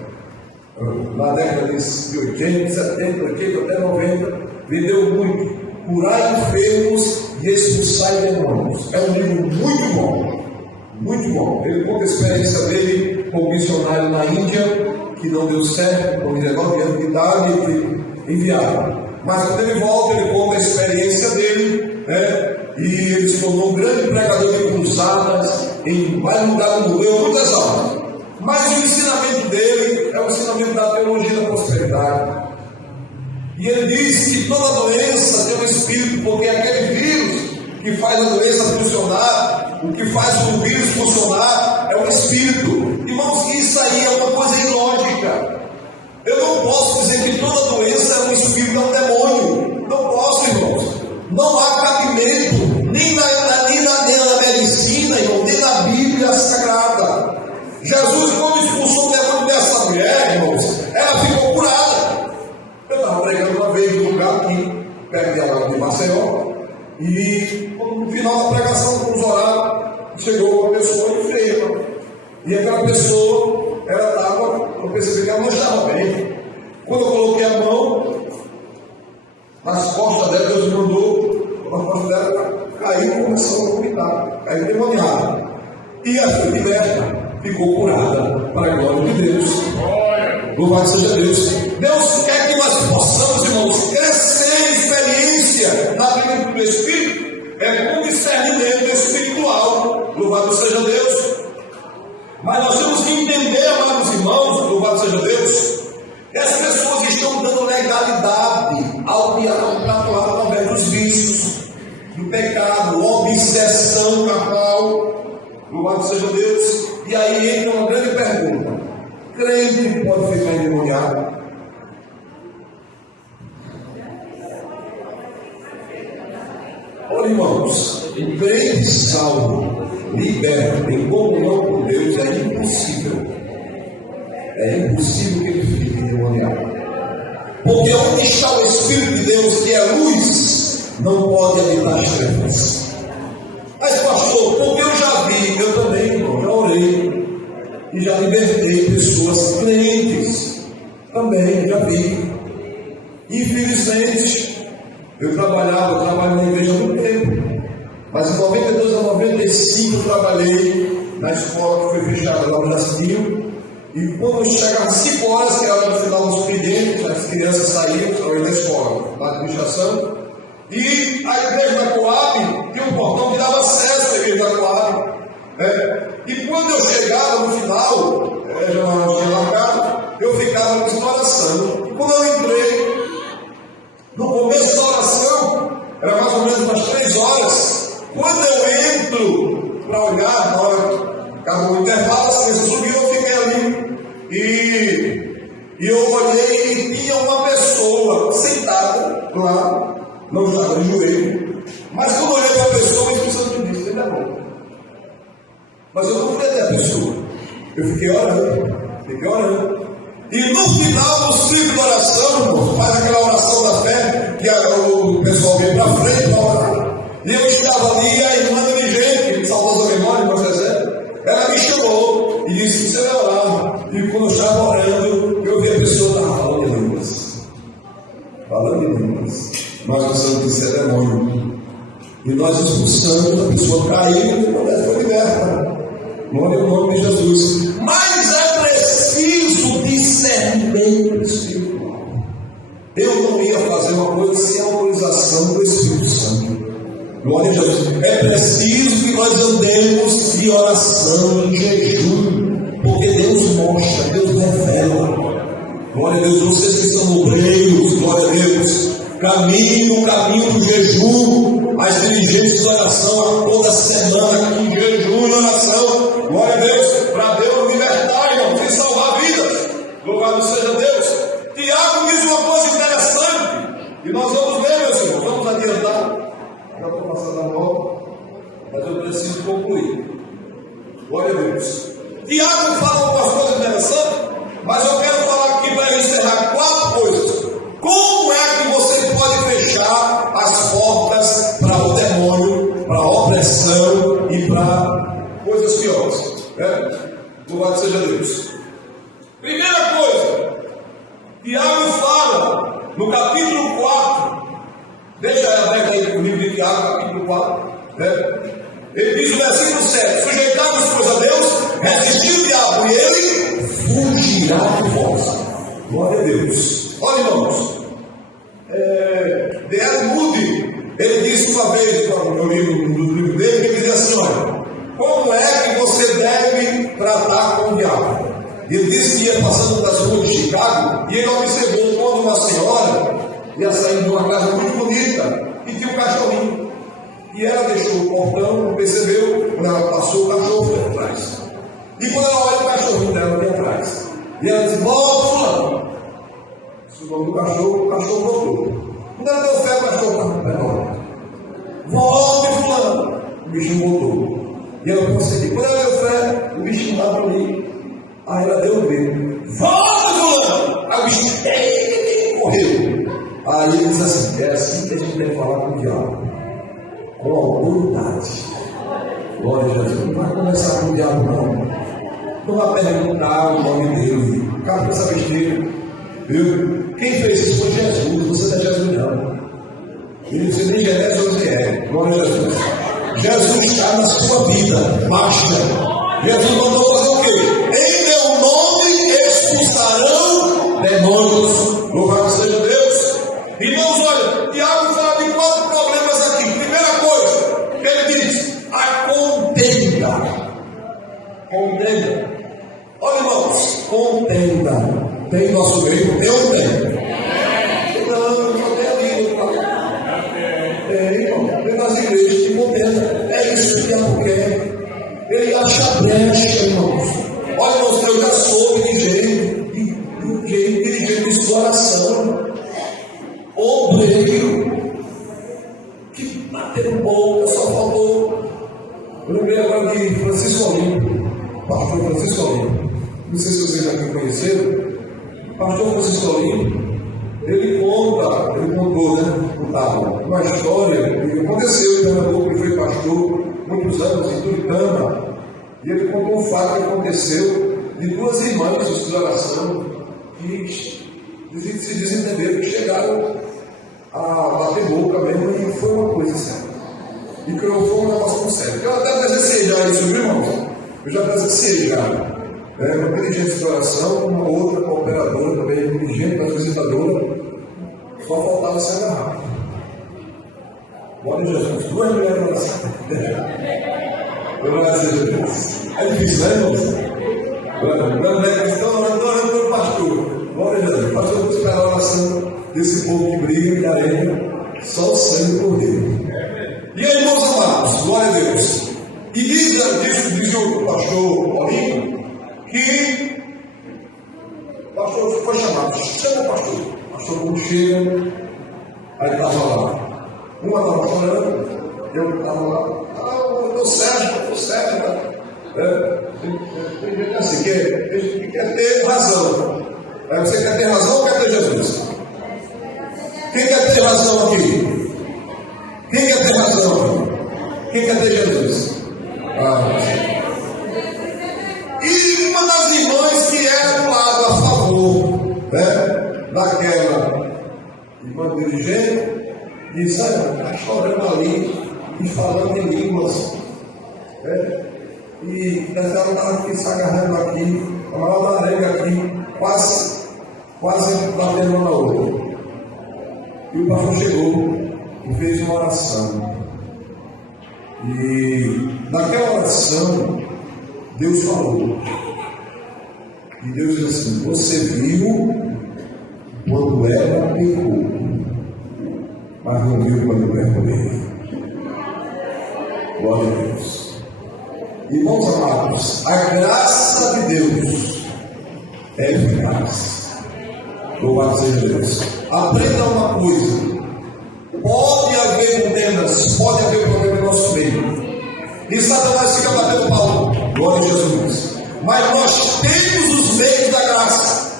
Na década de 80, 70, 80, até 90, vendeu muito. Curar enfermos e expulsar demônios. É um livro muito bom. Muito bom. Ele conta a experiência dele como missionário na Índia, que não deu certo, com 19 anos de idade, e foi enviado. Mas quando ele volta, ele conta a experiência dele, e ele se tornou um grande pregador de cruzadas em vários lugares do mundo, deu muitas aulas. Mas o ensinamento dele é o ensinamento da teologia da prosperidade. E ele diz que toda doença tem um espírito, porque aquele vírus que faz a doença funcionar, o que faz o vírus funcionar é o espírito. Irmãos, isso aí é uma coisa ilógica. Eu não posso dizer que toda doença é um espírito, é um demônio. Não posso, irmãos. Não há cabimento, nem na medicina, irmão, nem na Bíblia Sagrada. Jesus, quando expulsou o demônio dessa mulher, irmãos, ela ficou curada. Eu estava pregando uma vez no lugar aqui, perto de Maceió, e no final da pregação, vamos orar, chegou uma pessoa enferma. E aquela pessoa, eu percebi que ela não estava bem. Quando eu coloquei a mão nas costas dela, Deus me mandou, nas costas dela, caiu e começou a vomitar, caiu demoniada. E a foi liberta, ficou curada, para a glória de Deus. Louvado seja Deus. Deus quer que nós possamos, irmãos, crescer em experiência ciência na vida do Espírito é com discernimento espiritual. Louvado seja Deus. Mas nós temos que entender, amados irmãos, louvado seja Deus, que as pessoas estão dando legalidade ao diálogo natural através dos vícios, do pecado, obsessão carnal. Louvado seja Deus. E aí entra uma grande pergunta: crente pode ficar endemoniado? Olha, irmãos, o crente salvo, liberto, em comunhão com Deus, é impossível. É impossível que ele fique endemoniado. Porque onde está o Espírito de Deus, que é luz, não pode habitar as trevas. Mas, pastor, porque eu já vi, eu também, irmão, já orei e já libertei pessoas crentes. Também, já vi. Infelizmente, eu trabalho na igreja há muito tempo. Mas em 92 a 95 eu trabalhei na escola que foi fechada lá no Jasquinho. E quando chegava 5 horas, que era no final do expediente, as crianças saíam da escola, da administração. E a igreja da Coab tinha um portão que dava acesso à igreja da Coab. E quando eu chegava no final, já não tinha marcado, eu ficava com oração. E quando eu entrei, no começo da oração, era mais ou menos umas 3 horas. Quando eu entro para olhar, na hora que acabou o intervalo, as crianças subiu, eu fiquei ali. E eu olhei e tinha uma pessoa sentada lá, não estava de joelho. Mas quando eu olhei para a pessoa, eu disse: ele é bom. Mas eu não fui até a pessoa. Eu fiquei orando. E no final do ciclo de oração, faz aquela oração da fé, que o pessoal veio para frente para orar. E eu estava ali, e a irmã dirigente, que salvou a memória, irmã Zezé, ela me chamou e disse: você vai orar. E quando eu estava orando, eu vi a pessoa estava falando em línguas. Nós pensamos que isso é demônio. E nós expulsamos, a pessoa caiu e depois foi liberta. Glória ao nome de Jesus. Mas é preciso discernimento espiritual. Eu não ia fazer uma coisa sem autorização do Espírito Santo. Glória a Jesus. É preciso que nós andemos em oração, em jejum, porque Deus mostra, Deus revela. Glória a Deus. Vocês que são obreiros, glória a Deus, o caminho do jejum, as diligências de oração toda semana aqui em jejum e oração. Glória a Deus, para Deus libertar, irmãos, e salvar vidas. Louvado seja Deus. Tiago diz uma coisa interessante, e nós vamos ver, meus irmãos, vamos adiantar. Já estou passando a mão, mas eu preciso concluir. Glória a Deus. Tiago fala algumas coisas interessantes, mas eu quero falar aqui para encerrar 4 coisas. Como é que você pode fechar as portas para o demônio, para a opressão e para coisas piores? Louvado seja Deus. Primeira coisa, Tiago fala no capítulo 4, deixa aberto aí o livro de Tiago, capítulo 4, ele diz no versículo 7: sujeitai-vos, pois, a Deus, resisti o diabo, e ele fugirá de vós. Glória a Deus. Olha, irmãos, D.L. Moody, ele disse uma vez no livro dele, ele dizia assim: olha, como é que você deve tratar com o diabo? Ele disse que ia passando das ruas de Chicago e ele observou quando uma senhora ia sair de uma casa muito bonita e tinha um cachorrinho. E ela deixou o portão, não percebeu, quando ela passou, o cachorro foi atrás. E quando ela olha, o cachorrinho dela ali atrás. E ela disse: volta, fulano. O nome do cachorro, o cachorro voltou. Quando ela deu fé, o cachorro estava menor. Volte, fulano. O bichinho voltou. E ela conseguiu. Quando ela deu fé, o bichinho estava ali. Aí ela deu um dedo. Volte, fulano. Aí o bichinho correu. Aí ele disse assim: é assim que a gente deve falar com o diabo. Com autoridade. Glória a Jesus. Não vai conversar com o diabo, não. Não vai perguntar o nome dele. Cara, com essa besteira. Viu? Quem fez isso foi Jesus. Você não é Jesus, não. Ele disse: nem Jesus onde é. Glória a Jesus. Jesus está na sua vida. Basta. Jesus mandou fazer o quê? Em meu nome expulsarão demônios. Louvado seja Deus. Irmãos, olha, Tiago fala de 4 Tem em nosso meio? Eu não tenho. Não tem ali. Tem, irmão. Tem nas igrejas que momento. É isso que o diabo quer. Ele acha brecha, irmãos. Olha, irmãos, eu já soube de jeito. Dirigente de exploração. Obreiro. Que bateram boca, só faltou. Eu lembrei agora de Francisco Olimpo. Pastor Francisco Olimpo. Não sei se vocês já me conheceram. Pastor Francisco Olimpo, ele contou, né? Uma história que aconteceu em Pernambuco. Ele foi pastor muitos anos em Turitama. E ele contou um fato que aconteceu de duas irmãs de exploração que se desentenderam, que chegaram a bater boca mesmo, e foi uma coisa séria. E criou foi um negócio muito sério. Eu até presenciei já isso, viu, irmãos? Eu já presenciei já. Uma dirigente de exploração, uma outra cooperadora também, dirigente, mas visitadora, só faltava se agarrar. Glória a Jesus, duas mulheres na sala. Glória a Deus. É difícil, né, irmãos? Não é cristão, não é pastor. Glória a Jesus. Pastor, eu vou esperar a oração desse povo que briga e arena, só o sangue do Cordeiro. E aí, irmãos amados, glória a Deus. E diz o pastor Olimpo que o pastor foi chamado. Chama o pastor. O pastor quando chega, aí estava lá. Uma estava chorando, eu estava lá. Eu estou certo. Tem gente assim, que quer ter razão. Você quer ter razão ou quer ter Jesus? Quem quer ter razão aqui? Quem quer ter razão aqui? Quem quer ter Jesus? E uma das irmãs que era do lado a favor, né, daquela irmã dirigente, disse: está chorando ali e falando em línguas. E ela estava aqui se agarrando aqui, a maior da areia aqui, quase batendo uma na outra. E o pastor chegou e fez uma oração. E naquela oração, Deus falou. E Deus disse assim: você viu quando ela pecou, mas não viu quando perdoei. Glória a Deus. Irmãos amados, a graça de Deus é eficaz. Louvado seja Deus. Aprenda uma coisa: pode haver condenas, pode haver problema no nosso meio, e Satanás fica batendo pau. Glória a Jesus. Mas nós temos os meios da graça.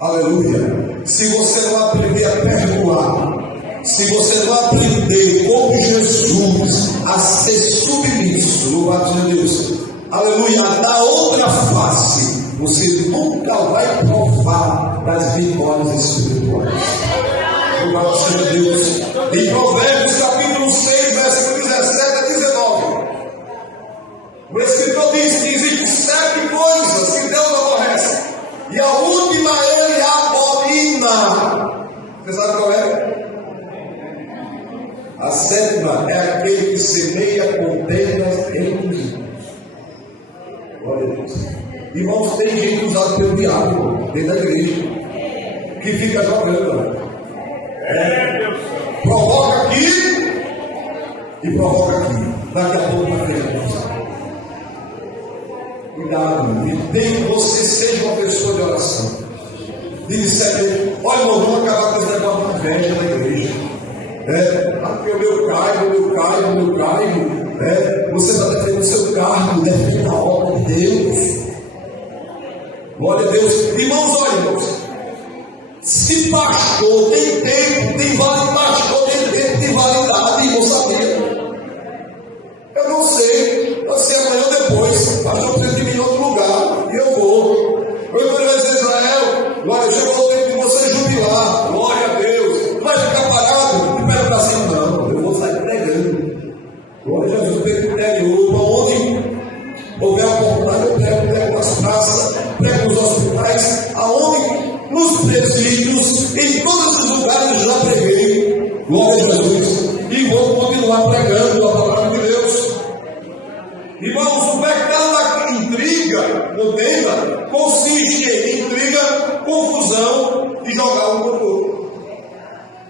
Aleluia. Se você não aprender a perdoar, se você não aprender como Jesus a ser submisso, louvado seja Deus, aleluia, da outra face, você nunca vai provar das vitórias espirituais. Louvado seja Deus. Em Provérbios capítulo 6, versículo 17 a 19, o escritor diz que existem 7 coisas que Deus aborrece, e a última ele abomina. Você sabe qual é? A 7ª é aquele que semeia contendas entre os irmãos. Glória a Deus. Irmãos, tem gente usada pelo diabo dentro da igreja, que fica jogando. Provoca aqui e provoca aqui. Daqui a pouco vai ter. Cuidado, e tem que você seja uma pessoa de oração. Diz: olha, irmão, vamos acabar com esse negócio de inveja na igreja. Porque o meu cargo. Você está defendendo o seu cargo, defendendo a obra de Deus. Glória a Deus. Irmãos, olha, irmãos. Se pastor tem tempo, tem validade, pastor tem tempo, tem validade, irmão, sabia? Eu não sei, pode ser amanhã ou depois. Pastor precisa de mim em outro lugar e eu vou. Eu vou dizer: Israel, glória, chegou o tempo de você jubilar. Glória a Deus. Não vai ficar parado e pega para cima, não. Eu vou sair pregando. Glória a Jesus, pego o interior, para onde houver a oportunidade, eu prego nas praças, prego nos hospitais, aonde, nos presídios, em todos os lugares já preguei. Glória a Jesus. E vou continuar pregando a palavra de Deus. Irmãos, o pecado da intriga contenda, consiste em intriga, confusão e jogar um contra o outro.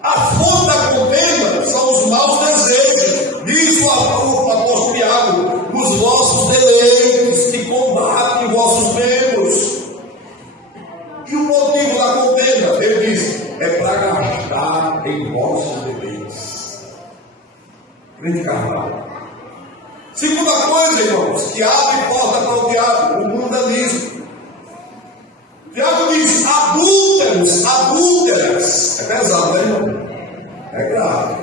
A fonte da contenda são os maus desejos, diz o apóstolo Tiago, os vossos deleites que combatem vossos membros. E o motivo da contenda, ele diz, é para gastar em vossos deleites. Crente carnal. Segunda coisa, irmãos, que abre porta para o diabo, o mundanismo. Tiago diz, adúlteras. É pesado, né, irmão? É grave.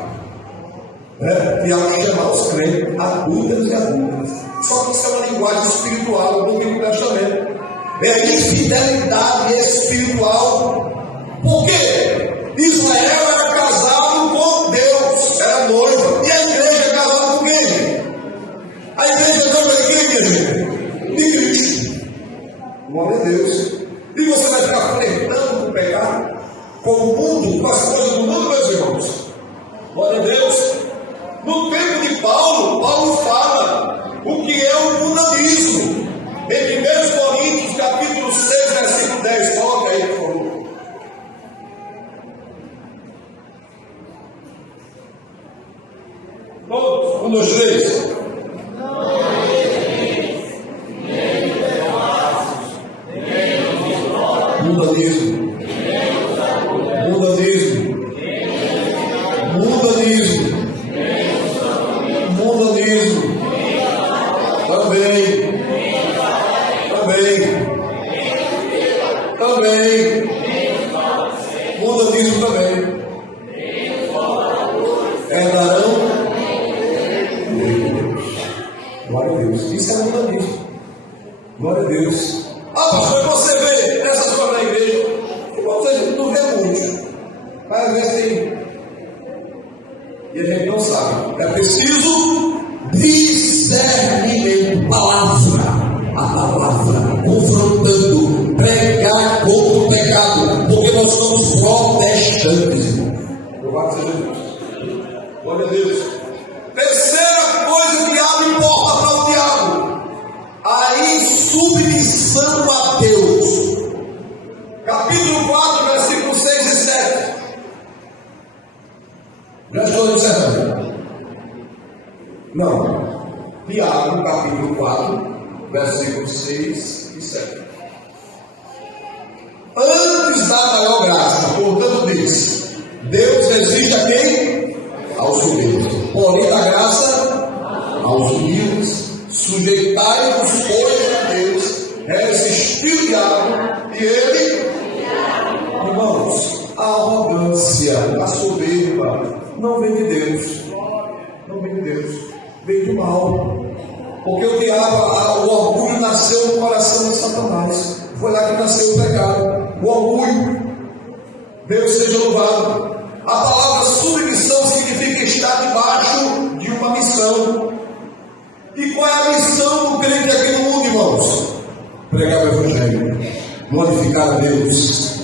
Tiago chama os crentes adúlteros e adúlteras. Só que isso é uma linguagem espiritual do Antigo Testamento. É infidelidade espiritual. Por quê? Israel era casado com Deus, era noiva. E a igreja é casada com quem? A igreja não é quem, minha gente? De Cristo. Glória a Deus. E você vai ficar flertando com o pecado, com o mundo, com as coisas do mundo, meus irmãos. Glória a Deus. No tempo de Paulo fala o que é o mundanismo. Em 1 Coríntios, capítulo 6, versículo 10, coloca aí, por favor. Todos, 1, 2, 3. Mundanismo. Mundanismo também. Herdarão. Glória a Deus. Isso é mundanismo. Glória a Deus. Pastor, você vê nessas coisas na igreja. Você não vê muito. Mas às vezes tem. E a gente não sabe. É preciso discernimento. A palavra, confrontando, pregar contra o pecado, porque nós somos protestantes. Louvado seja Deus. Glória a Deus. Terceira coisa que abre porta para o diabo: a insubmissão a Deus. Capítulo 4, versículos 6 e 7. Já estou encerrando. Não. Tiago, capítulo 4, versículos 6 e 7. Antes da maior graça, portanto diz, Deus resiste a quem? Aos soberbos. Porém da graça aos humildes. Sujeitai-vos, pois, a Deus, resistiu o diabo, e ele, irmãos, a arrogância, a soberba, não vem de Deus. Não vem de Deus. Vem do mal. Porque o diabo, o orgulho nasceu no coração de Satanás. Foi lá que nasceu o pecado. O orgulho. Deus seja louvado. A palavra submissão significa estar debaixo de uma missão. E qual é a missão do crente aqui no mundo, irmãos? Pregar o Evangelho. Glorificar a Deus.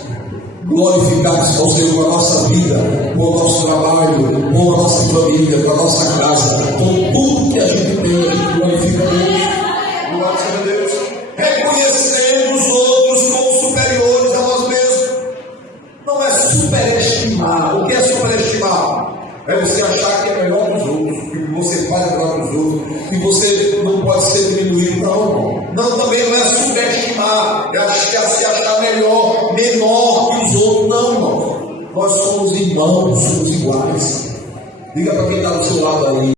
Glorificar ao Senhor com a nossa vida, com o nosso trabalho, com a nossa família, com a nossa casa, com tudo que a gente tem, a gente glorifica a Deus. Glória seja a Deus. Reconhecendo os outros como superiores a nós mesmos. Não é superestimar. O que é superestimar? É você achar que é melhor que os outros, que você faz melhor que os outros, que você não pode ser diminuído para o não, também não é subestimar, é se achar melhor, menor que os outros, não, irmão. Nós somos irmãos, somos iguais. Diga para quem está do seu lado aí.